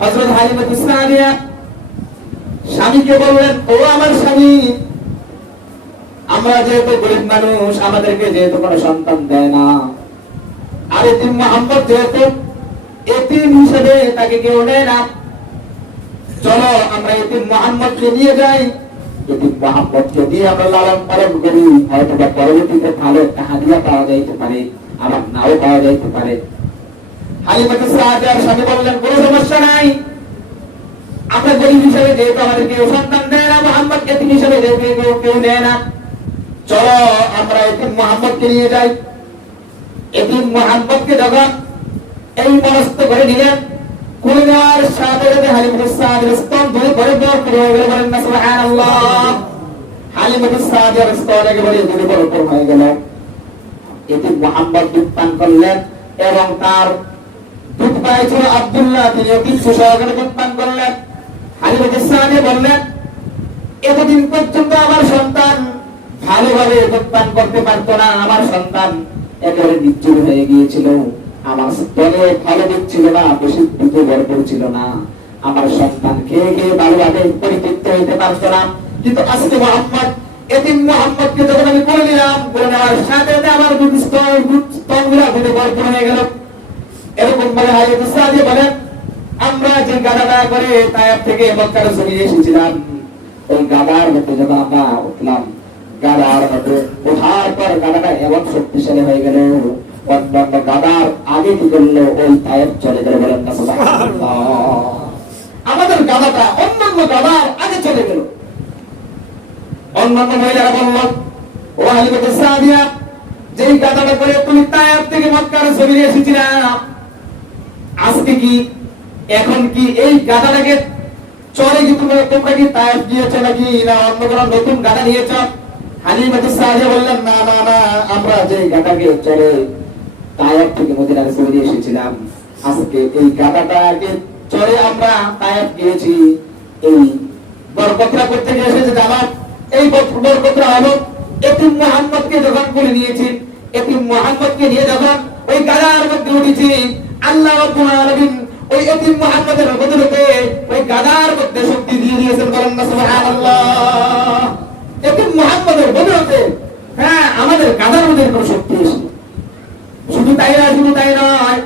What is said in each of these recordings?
হযরত হালিমাতুস সাদিয়া স্বামীকে বললেন, ও আমার স্বামী, আমরা যেহেতু গরিব মানুষ, আমাদেরকে যেহেতু কোনো সন্তান দেয় না। আর এতিম মোহাম্মদ যেহেতু এতিম হিসেবে তাকে কেউ নেয় না। চলো আমরা এতিম মোহাম্মদকে নিয়ে যাই। এতিম মোহাম্মদকে দিয়ে আমরা লালন পালন করি। হয়তো পরবর্তীতে ভালো একটা হাদিয়া পাওয়া যাইতে পারে আবার নাও পাওয়া যাইতে পারে। হালিমাতুস সাদিয়ার স্বামী বললেন, কোনো সমস্যা নাই। আমরা গরিব হিসেবে যেহেতু আমাদের কেউ সন্তান দেয় না, মোহাম্মদ এতিম হিসেবে যেহেতু কেউ নেয় না, চলো আমরা এতিম মোহাম্মদকে নিয়ে যাই। এতিম মোহাম্মদকে যখন এই মনস্থ করে নিলেন বলেন না হয়ে গেল। এতিম মোহাম্মদ করলেন এবং তার পাইছিল আব্দুল্লাহ তিনি কিছু করলেন বললেন এতদিন পর্যন্ত আমার সন্তান ভালোভাবে দুধ করতে পারতো না আমার সন্তান একেবারে নির্জীব হয়ে গিয়েছিল আমার স্তনে ভালো দিক না ছিল না আমার সন্তান খেয়ে খেয়ে ভালোভাবে পরিতৃপ্ত হইতে পারতো না কিন্তু আজকে মোহাম্মদ এতিম মোহাম্মদকে যখন আমি করে নিলাম করে নেওয়ার সাথে আমার স্তনগুলা ভরপুর হয়ে গেল বলে হাইয়ে দিয়ে বলেন, আমরা যে গাদাটা করে তায়েব থেকে মক্কার জমিনে এসেছিলাম, ওই গাদার মধ্যে যখন আমরা উঠলাম, গাদার মধ্যে ওঠার পর গাদাটা এমন শক্তিশালী হয়ে গেল, অন্যান্য গাদার আগে কি ওই তায়েব চলে গেল বলেন না। আমাদের গাদাটা অন্যান্য গাদার আগে চলে গেল অন্যান্য মহিলারা বলল, ও আলিমতে সাদিয়া যেই গাদাটা করে তুমি তায়েব থেকে মক্কার জমিনে এসেছিলাম আজকে কি, এখন কি এই গাদাটাকে চলে কি তুমি তোমরা কি তায়েব গিয়েছো নাকি? না, অন্য কোনো নতুন গাদা নিয়েছ? হালিমাতু সাহায্য বললেন, না না না, আমরা যে গাদাকে চলে তায়েব থেকে মদিনার চলে এসেছিলাম, আজকে এই গাদাটাকে চলে আমরা তায়েব গিয়েছি এই বরকতরা করতে গিয়ে এসেছে জামাত। এই বরকতরা হলো এতিম মোহাম্মদকে যখন করে নিয়েছি, এতিম মোহাম্মদকে নিয়ে যখন ওই গাদার মধ্যে উঠেছি আল্লাহ রাব্বুল আলামিন ওই এতিম মুহাম্মদের বদলতে ওই গাদার মধ্যে শক্তি দিয়ে দিয়েছেন বলেন না, সুবহানাল্লাহ। এতিম মুহাম্মদের হ্যাঁ আমাদের গাদার মধ্যে কোনো শক্তি শুধু তাই না শুধু তাই নয়,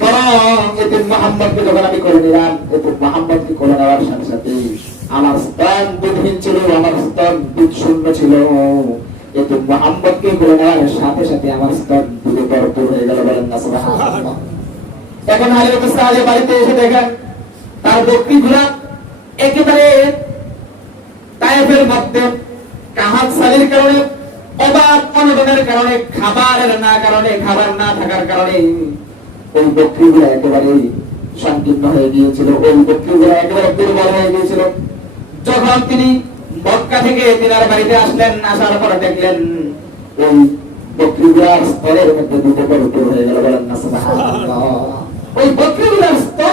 বরং এতিম মুহাম্মদকে যখন আমি করে নিলাম, এতিম মুহাম্মদকে করে নেওয়ার সাথে সাথে আমার স্তন দুধহীন ছিল, আমার স্তন দুধ শূন্য ছিল। এতিম মুহাম্মদকে করে নেওয়ার সাথে সাথে আমার স্তন দুধে ভরপুর হয়ে গেল বলেন না, সুবহানাল্লাহ। এখন হালিমুল সাহায্য বাড়িতে এসে দেখেন, তার বকরিগুলা একেবারে তায়েফের মধ্যে, কাহাত সালির কারণে, অবাক অনটনের কারণে, খাবারের না কারণে, খাবার না থাকার কারণে ওই একেবারে সংকীর্ণ হয়ে গিয়েছিল ওই একেবারে দুর্বল হয়ে গিয়েছিল। যখন তিনি মক্কা থেকে তিনার বাড়িতে আসলেন, আসার পরে দেখলেন, ওই বকরিগুলার স্তরের মধ্যে দুটো হয়ে গেল, বলেন না সুবহানাল্লাহ ওই বকরিগুলার স্তর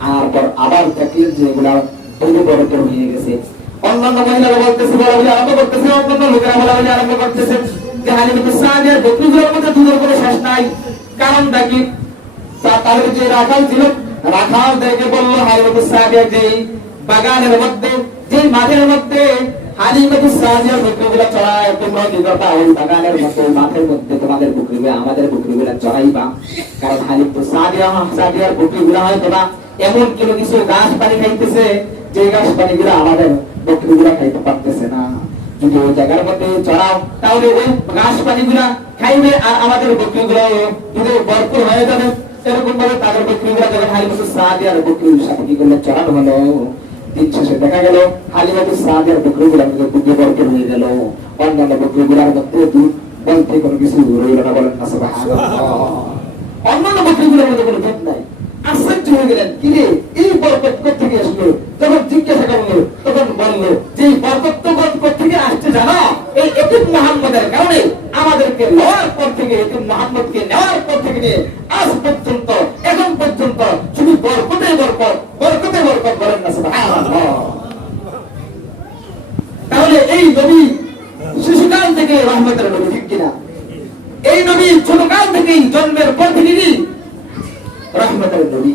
আর পর আবার দেখলেন যে এগুলা দুধ বরতর হয়ে গেছে। অন্যান্য মহিলারা বলতেছে বলা বলে আরম্ভ করতেছে, অন্যান্য লোকেরা বলা বলে আরম্ভ করতেছে। যে হালিমুল সাদিয়ার বকরিগুলোর মধ্যে দুধের কোনো শেষ নাই। কারণটা কি? তা- তাদের যে রাখাল ছিল, রাখাল দেখে বলল হালিমুল সাদিয়া যে বাগানের মধ্যে, যে মাঠের মধ্যে হালিমুল সাদিয়ার বকরিগুলো তোমরা চড়াইবা কারণ হালিমুল সাদিয়া সাদিয়ার বকরিগুলো হয়তো বা এমন কোনো কিছু গাছ পানি খাইতেছে যে গাছ পানি পানিগুলো আমাদের বকরিগুলো খাইতে পারতেছে না। যদি ওই জায়গার মধ্যে চড়াও, তাহলে ওই ঘাস পানিগুলা খাইবে আর আমাদের বকরিগুলো যদি ভরপুর হয়ে যাবে এরকম ভাবে তাদের যখন চড়ানো হলো। দেখা গেল হালিমাতুর সাদিয়ার বকরিগুলা দুধে ভরপুর হয়ে গেল। অন্যান্য বকরিগুলার মধ্যে দুধ বলতে কোনো কিছু রইল না বলেন না মধ্যে কোনো দুধ নাই। হয়ে গেলেন। তিনি এই বরকত থেকে আসলো? তখন জিজ্ঞাসা করল, তখন বলল যে এই বরকত থেকে আসছে জানো, এই একুব মোহাম্মদের কারণে আমাদেরকে নেওয়ার পর থেকে একুব মোহাম্মদকে নেওয়ার পর থেকে নিয়ে আজ পর্যন্ত, এখন পর্যন্ত শুধু বরকতে বরকত বরকতে বরকত বলেন না তাহলে এই নবী শিশুকাল থেকে রহমতের নবী, ঠিক কিনা? এই নবী ছোটকাল থেকেই জন্মের পর থেকে রহমতের নবী।